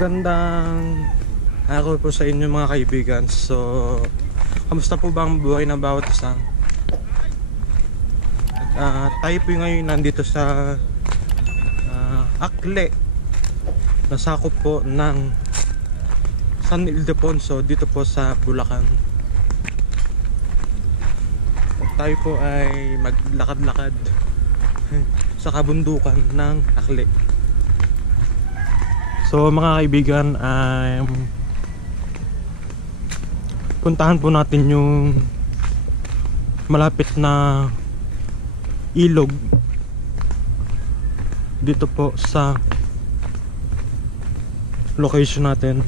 Magandang araw po sa inyo mga kaibigan. So, kamusta po ba ang buhay ng bawat isang? Tayo po ngayon nandito sa Akle, nasakop po ng San Ildefonso dito po sa Bulacan. At tayo po ay maglakad-lakad sa kabundukan ng Akle. So mga kaibigan, puntahan po natin yung malapit na ilog dito po sa location natin.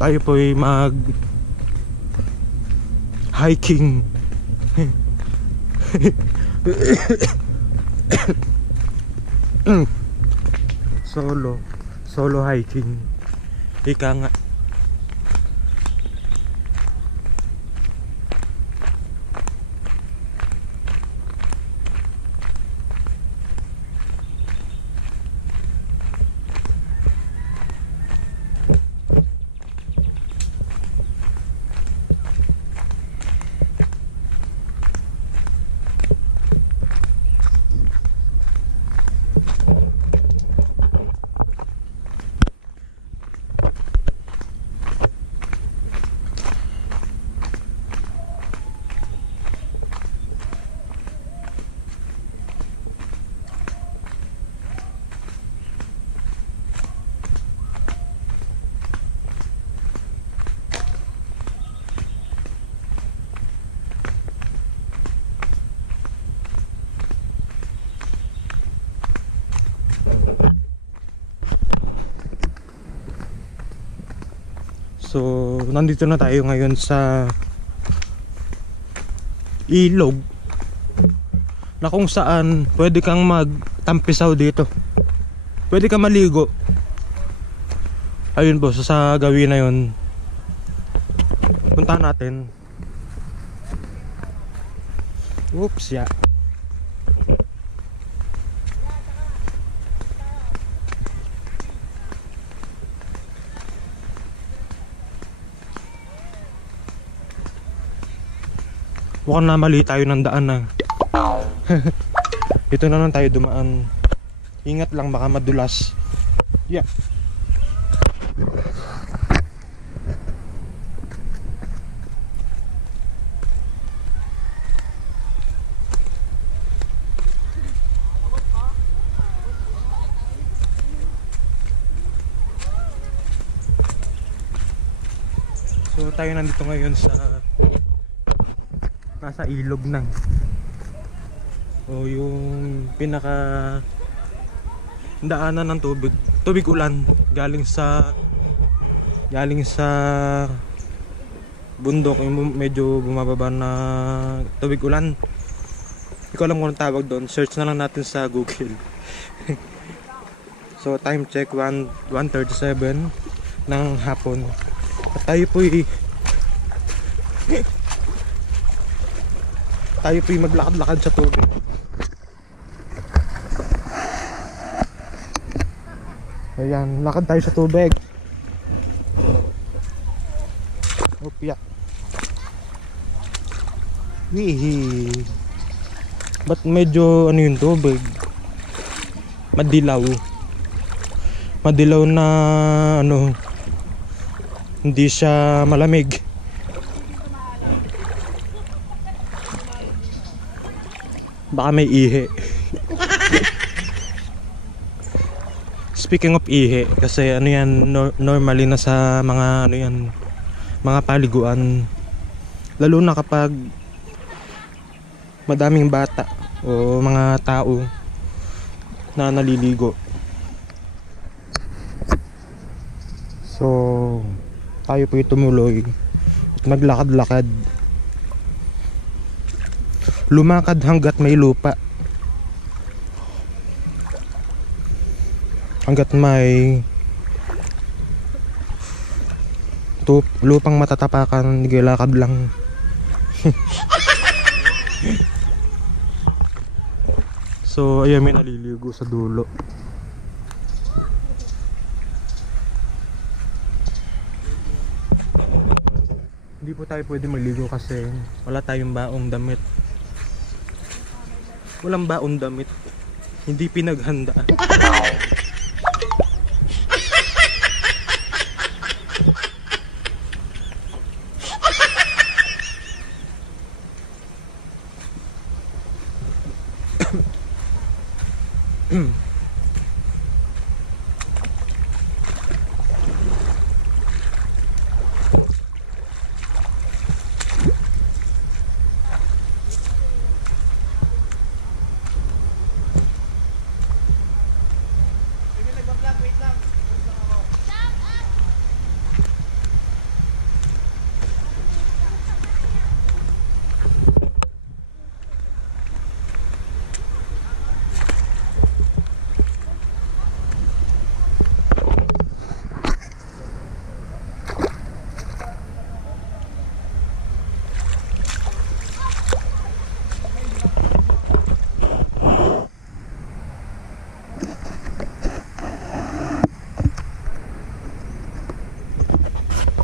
Tayo po ay mag hiking. Solo hiking, ika nga. So, nandito na tayo ngayon sa ilog na kung saan pwede kang magtampisaw dito. Pwede kang maligo. Ayun po, sa gawin na yun. Puntahan natin. Oops, ya. Mukhang namali tayo ng daan na. Ito na lang tayo dumaan. Ingat lang, baka madulas. Yeah. So tayo nandito ngayon sa nasa ilog na. O yung pinaka daanan ng tubig ulan galing sa bundok, yung medyo bumababa na tubig ulan. Hindi ko alam kung anong tawag doon. Search na lang natin sa Google. So time check 1:37 ng hapon. At tayo po'y maglakad-lakad sa tubig. Ayan, lakad tayo sa tubig. Opya. Wihi. Ba't medyo ano yung tubig? Madilaw. Madilaw na ano, hindi siya malamig. Baka may ihi. Speaking of ihi, kasi ano yan, normally na sa mga ano yan, mga paliguan, lalo na kapag madaming bata o mga tao na naliligo. So tayo po tumuloy at maglakad-lakad, lumakad hanggat may lupa, hanggat may lupang matatapakan, naglalakad lang. So ayan, may naliligo sa dulo. Hindi po tayo pwede maligo kasi wala tayong baong damit. Walang baong damit. Hindi pinaghandaan.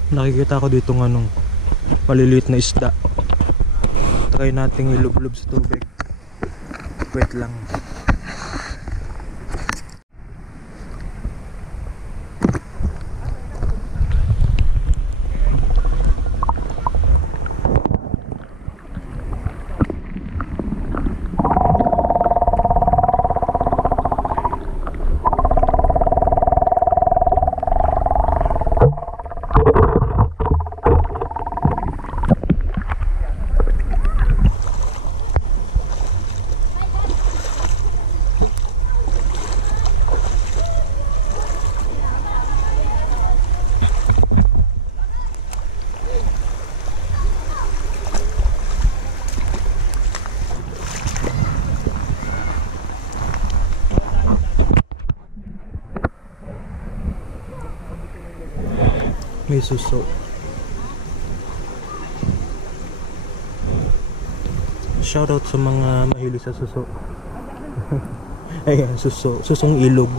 Nakikita ko dito ng anong maliliit na isda. Try nating ilublob sa tubig. Wait lang. May suso. Shoutout sa mga mahilig sa suso. Ayan, suso. Susong ilog.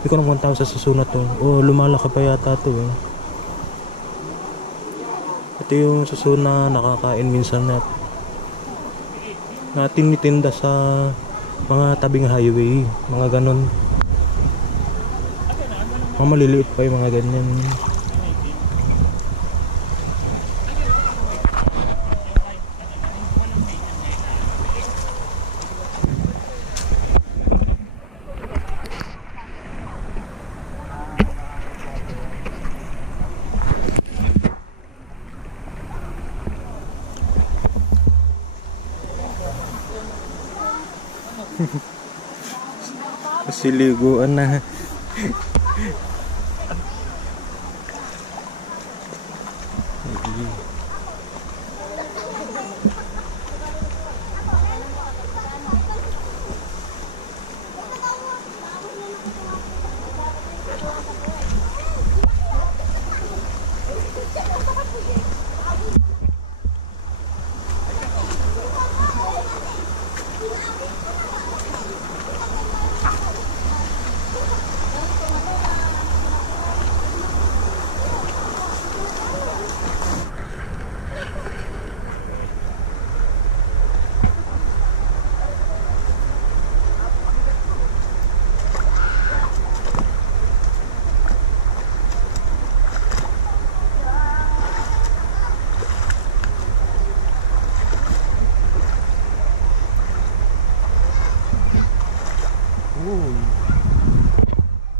Hindi ko naman tawag sa suso na to. Oh, lumalaki pa yata to eh. Ito yung suso na nakakain minsan na tinitinda sa mga tabing highway. Mga ganon. Mga maliliit pa yung mga ganyan. Siliguan na.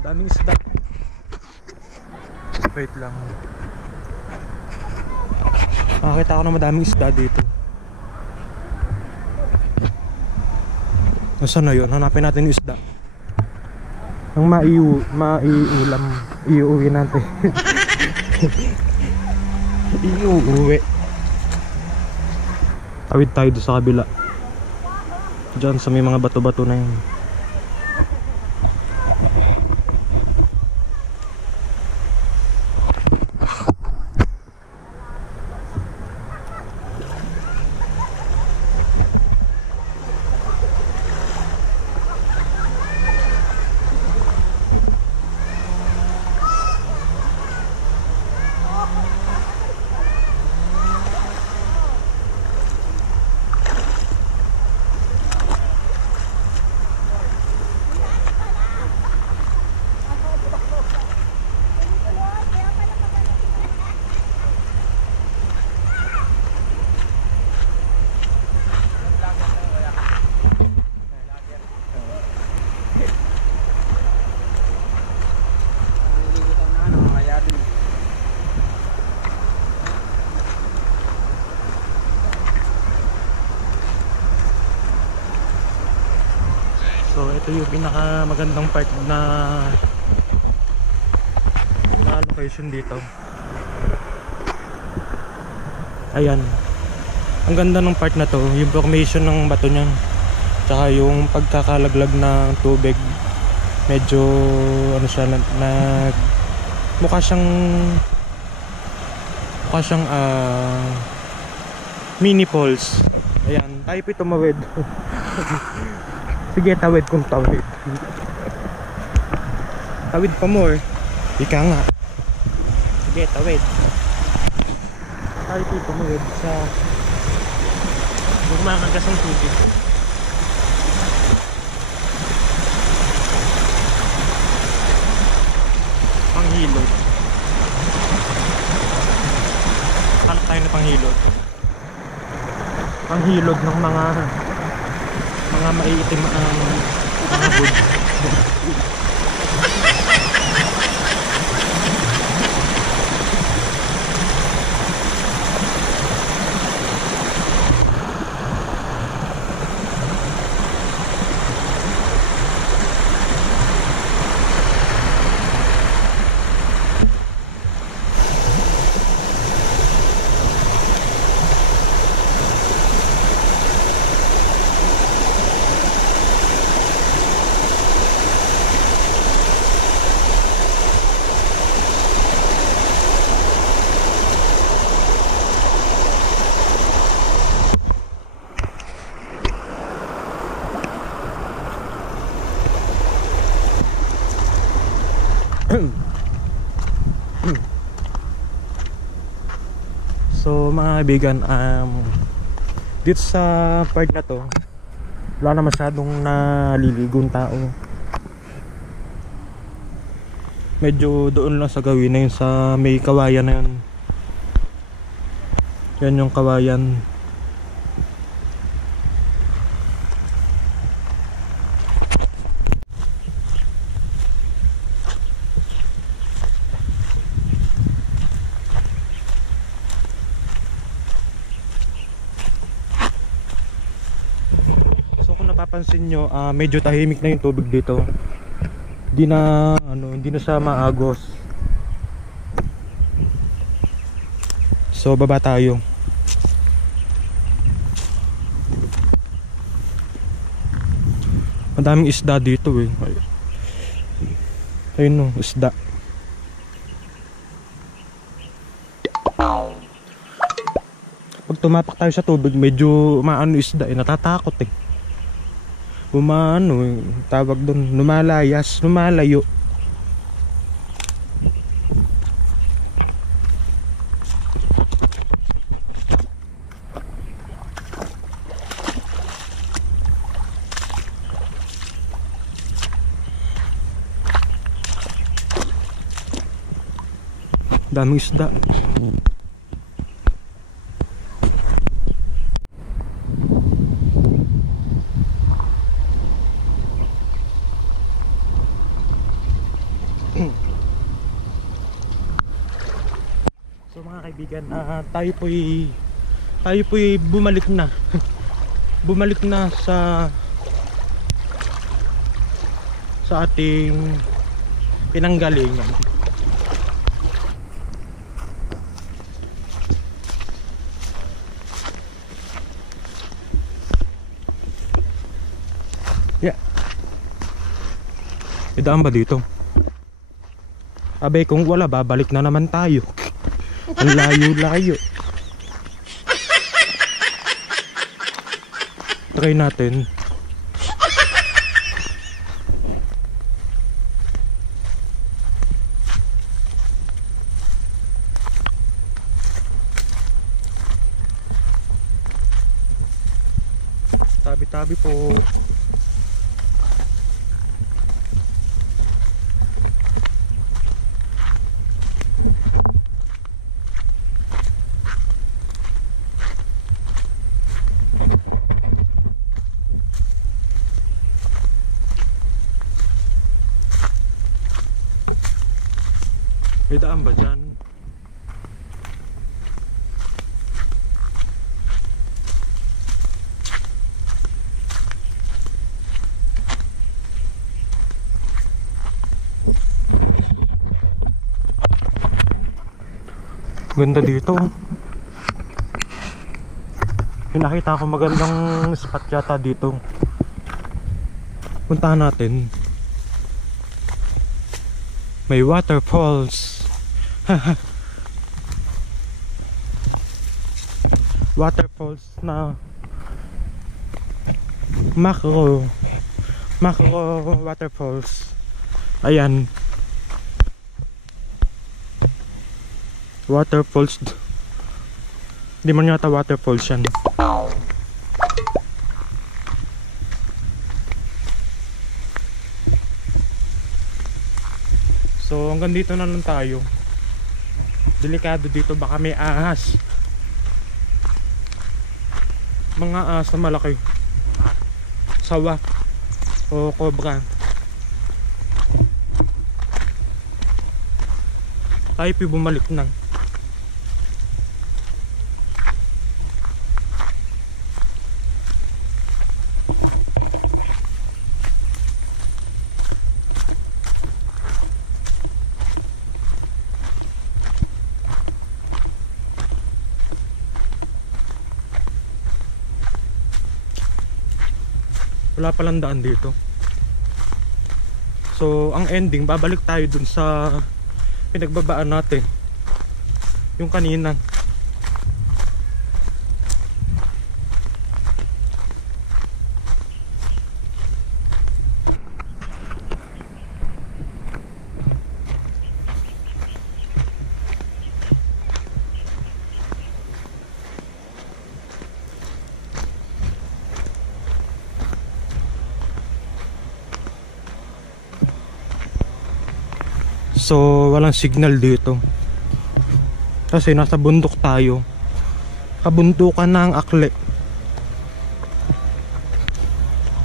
Daming isda. Wait lang. Nakakita ko na madaming isda dito. Nasaan na yun? Hanapin natin yung isda. Ang maiulam. Iuwi natin. Iuwi. Tawid tayo doon sa kabila. Diyan sa may mga bato-bato na yun. So ito yung pinaka magandang part na location dito. Ayan, ang ganda ng part na to, yung formation ng bato niya, tsaka yung pagkakalaglag ng tubig. Medyo ano siya, mukha siyang mini falls. Ayan, tayo po tumawid. Sige, tawid kung tawid. Tawid pa more. Ika nga. Sige, tawid. Tayo po tumawid sa gumakagas ng tubig. Panghilod. Hanap tayo na panghilod. Panghilod ng mga maiitim ang mga goods. So mga kaibigan, dito sa part na to wala na masyadong naliligong tao. Medyo doon lang sa gawin na yun, sa may kawayan na yun. Yan yung kawayan. Napapansin nyo, medyo tahimik na yung tubig dito. Hindi na siya maagos. So baba tayo. Madaming isda dito eh. Ayun no, isda. Pag tumapak tayo sa tubig, medyo maano isda eh, natatakot eh. Tawag doon, lumalayo. Daming isda. So mga kaibigan, tayo po'y bumalik na. Bumalik na sa ating pinanggalingan. Yeah. Idaan ba dito? Abay, kung wala, babalik na naman tayo. Ang layo-layo. Try natin. Tabi-tabi po. May daan ba dyan? Ganda dito. May nakita ko magandang spot yata dito. Puntahan natin. May waterfalls. Waterfalls na macro waterfalls. Ayan. Waterfalls. Hindi man yata waterfalls yan. So hanggang dito na lang tayo. Delikado dito, baka may ahas. Mga ahas na malaki. Sawa o cobra. Tayo bumalik na. Wala palang daan dito. So ang ending, babalik tayo dun sa pinagbabaan natin, yung kanina. So walang signal dito kasi nasa bundok tayo, kabundukan ng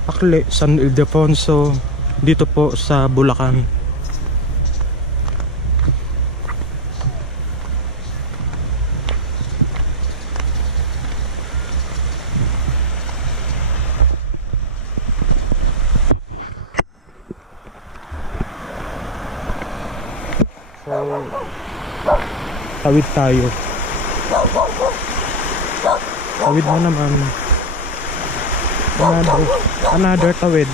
Akle, San Ildefonso, dito po sa Bulacan. So tawid tayo. Tawid mo naman. Another tawid.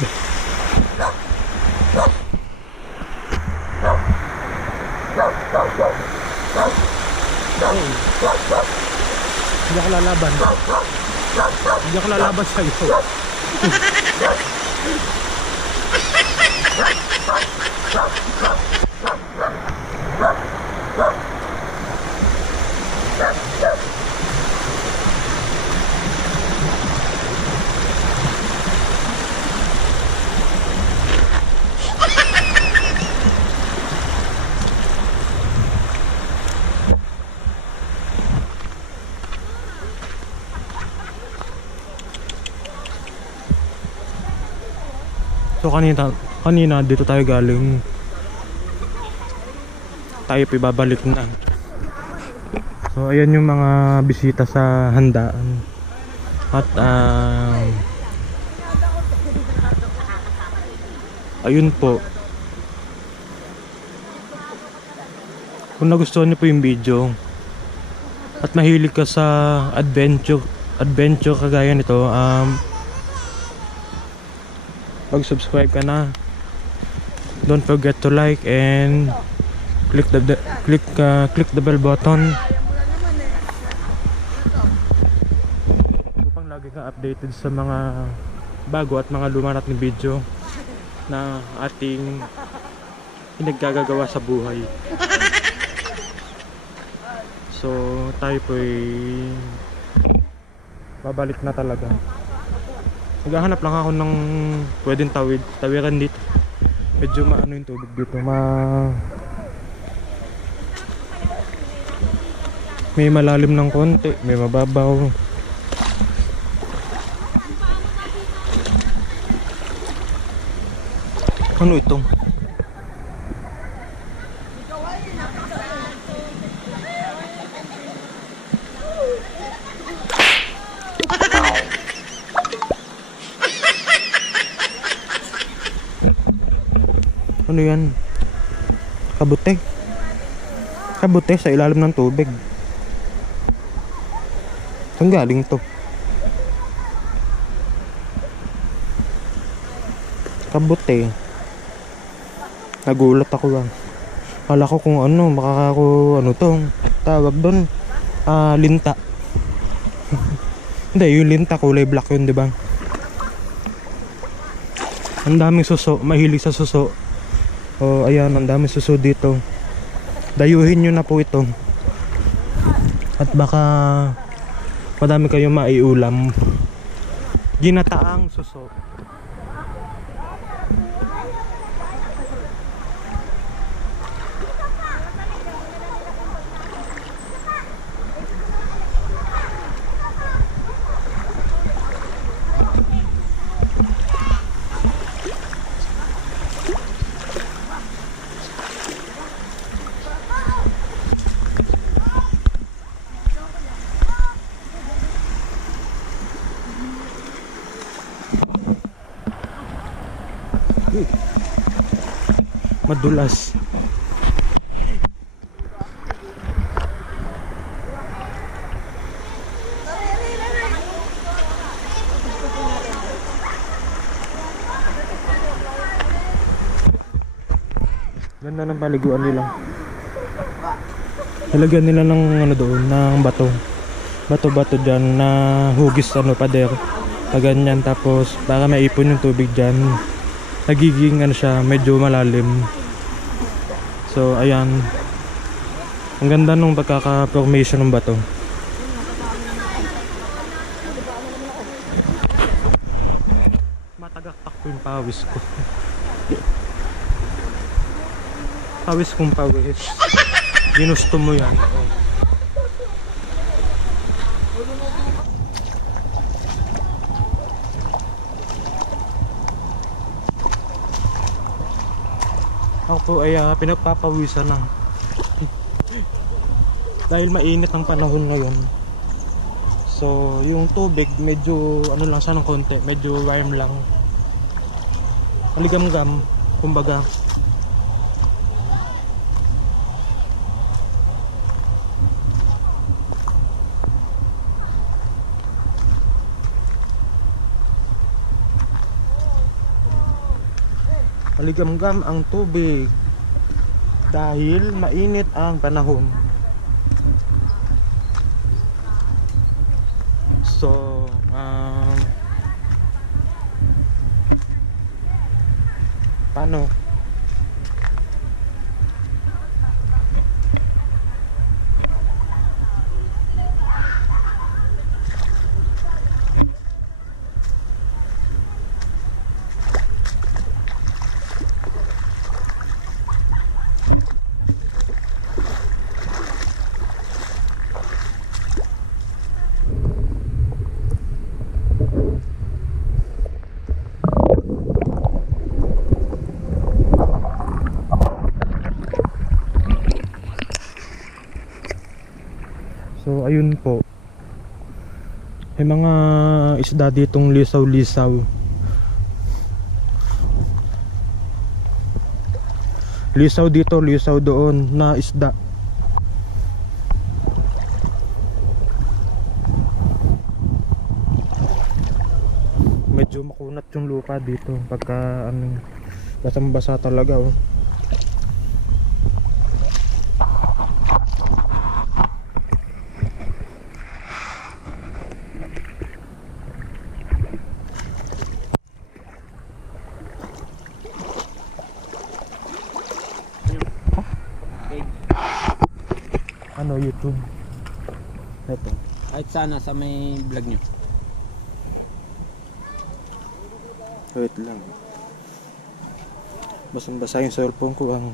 Hindi ako lalaban. Hindi ako lalaban sa'yo. So kanina dito tayo galing. Tayo ibabalik na. So ayan yung mga bisita sa handaan. At ayun po. Kung nagustuhan niyo po yung video at mahilig ka sa adventure kagaya nito, pag-subscribe ka na. Don't forget to like and click the bell button upang lagi kang updated sa mga bago at mga luma nating video na ating pinaggagawa sa buhay. So tayo po'y babalik na talaga. Naghahanap lang ako ng pwedeng tawiran dito. Medyo maano yung tubig dito, may malalim ng konti, may mababaw. Ano ito? Ano yan? Kabute sa ilalim ng tubig. Saan galing to? Kabuti. Nagulat ako lang. Kala ko kung ano, baka ako ano tong tawag doon. Linta. Hindi, yung linta kulay black yun, di ba? Ang daming suso, mahilig sa suso. Oh, ayan, ang daming suso dito. Dayuhin nyo na po ito. At baka madami kayong maiulam. Ginataang suso. Madulas. Ganda ng paliguan nila. Nilagyan nila ng ano doon, ng bato. Bato-bato dyan na hugis ano pader. Ganyan, tapos para maipon yung tubig dyan. Nagiging ano siya, medyo malalim. So ayan, ang ganda nung pagkaka-formation ng bato. Matagaktak ko yung pawis ko. Pawis kong pawis. Ginusto mo yan. Oh. Ako po ay pinagpapawisan na. Dahil mainit ang panahon ngayon. So yung tubig medyo ano lang siya ng konti, medyo warm lang. Maligam-gam, kumbaga. Maligam-gam ang tubig dahil mainit ang panahon. So paano? So ayun po, may mga isda ditong lisaw-lisaw. Lisaw dito, lisaw doon na isda. Medyo makunat yung lupa dito pagka ano, basang-basa talaga oh. Ano, YouTube? Ito. Kahit sana sa may vlog nyo. Wait lang. Basang-basa yung cellphone ko ang.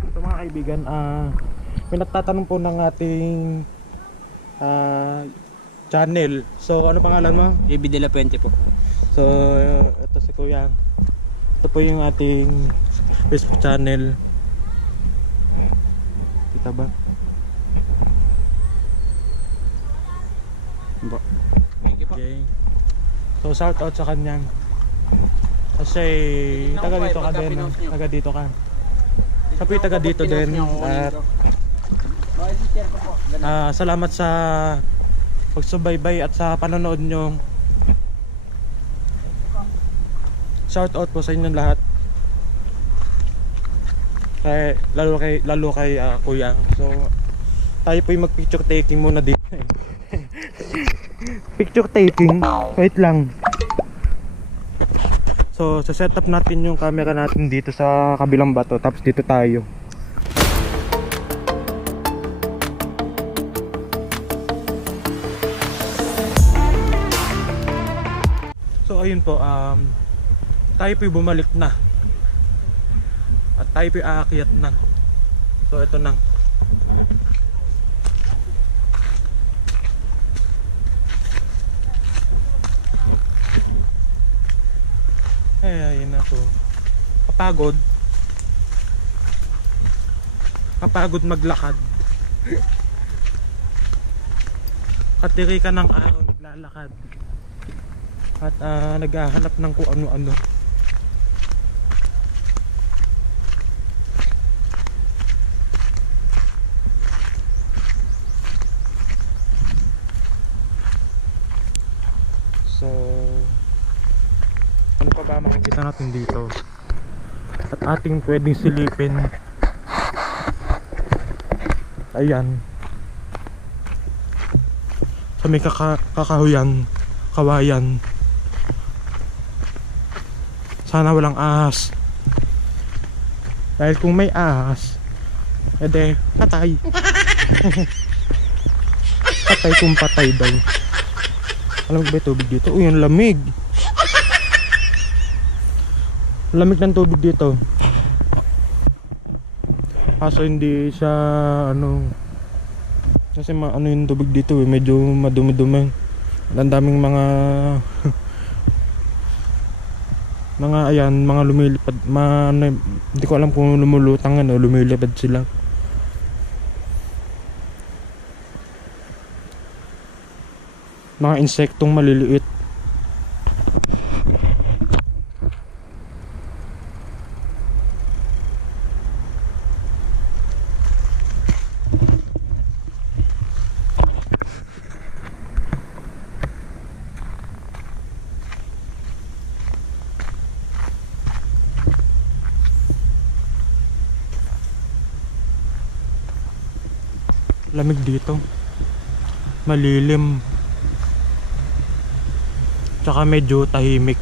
Ito mga kaibigan, may nagtatanong po ng ating channel. So ano pangalan mo? JB De La Puente po. So ito si Kuya. Ito po yung ating Facebook channel. Kita ba? Thank you po. Okay. So shout out sa kanyang. Kasi taga dito ka din, taga dito ka. Sa po'y taga dito din. At salamat sa pagsubaybay at sa panonood nyo. Shout out po sa inyong lahat. Lalo kay Kuya. So tayo po'y mag picture taking muna dito. Picture taking. Wait lang. So sa setup natin yung camera natin dito sa kabilang bato. Tapos dito tayo. So ayun po, tayo po'y bumalik na. At tayo po'y aakyat na. So ito na. Ayun na to. Kapagod maglakad. Katiri ka ng araw naglalakad. At naghahanap ng kung ano-ano. So ano pa ba makikita natin dito at ating pwedeng silipin? Ayan, sa may kawayan. Sana walang ahas, dahil kung may ahas ede patay. Patay kung patay daw. Alam mo ba yung tubig dito? Uy, ang lamig. Lamig ng tubig dito. Kaso hindi siya ano, kasi ano yung tubig dito medyo madumi-dumi. Ang daming mga mga lumilipad, hindi ko alam kung lumulutang ano, lumilipad sila. Mga insektong maliliit. Lamig dito, malilim, tsaka medyo tahimik.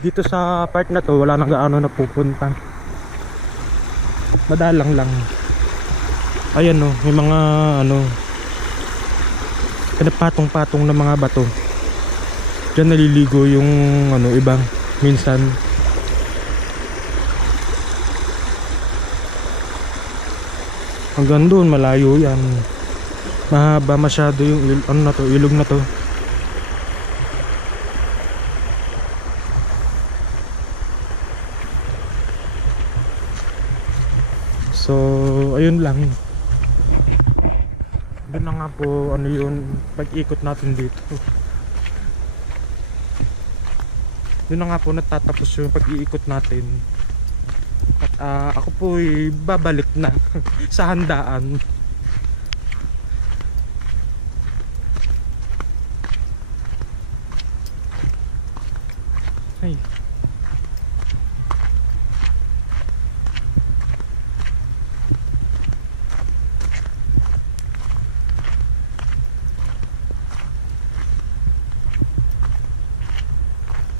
Dito sa part na to wala nang gaano napupunta, madalang lang. Ayan oh, may mga ano, pinapatong-patong na mga bato. Diyan naliligo yung ano, ibang minsan. Hanggang doon malayo yan. Mahaba masyado yung ano na to, ilog na to. So ayun lang. Doon na nga po ano yun, pag-ikot natin dito. Doon na nga po natatapos yung pag-iikot natin. At ako po ay babalik na sa handaan. Ay.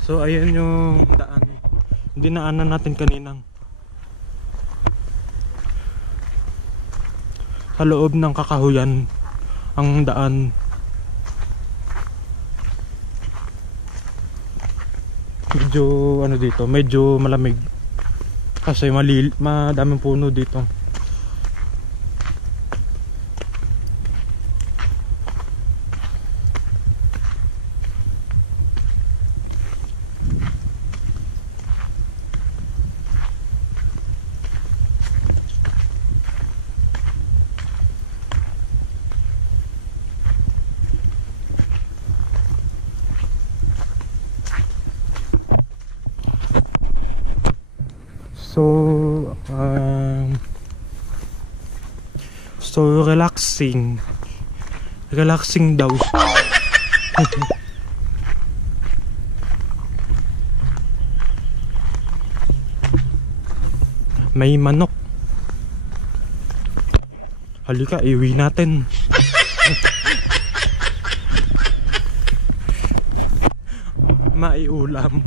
So ayan yung daan. Dinaanan natin kaninang. Sa loob ng kakahuyan ang daan. Medyo ano dito, medyo malamig kasi madaming puno dito. relaxing. Relaxing daw. May manok. Halika, iwi natin. Maiulam.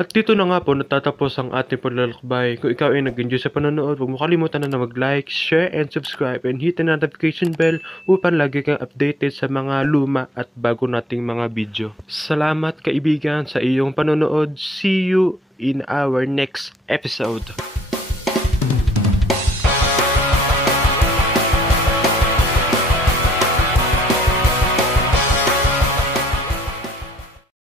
At dito na nga po natatapos ang ating paglalakbay. Kung ikaw ay nag-enjoy sa panonood, huwag mo kalimutan na mag-like, share, and subscribe, and hit the notification bell upang lagi kang updated sa mga luma at bago nating mga video. Salamat kaibigan sa iyong panonood. See you in our next episode.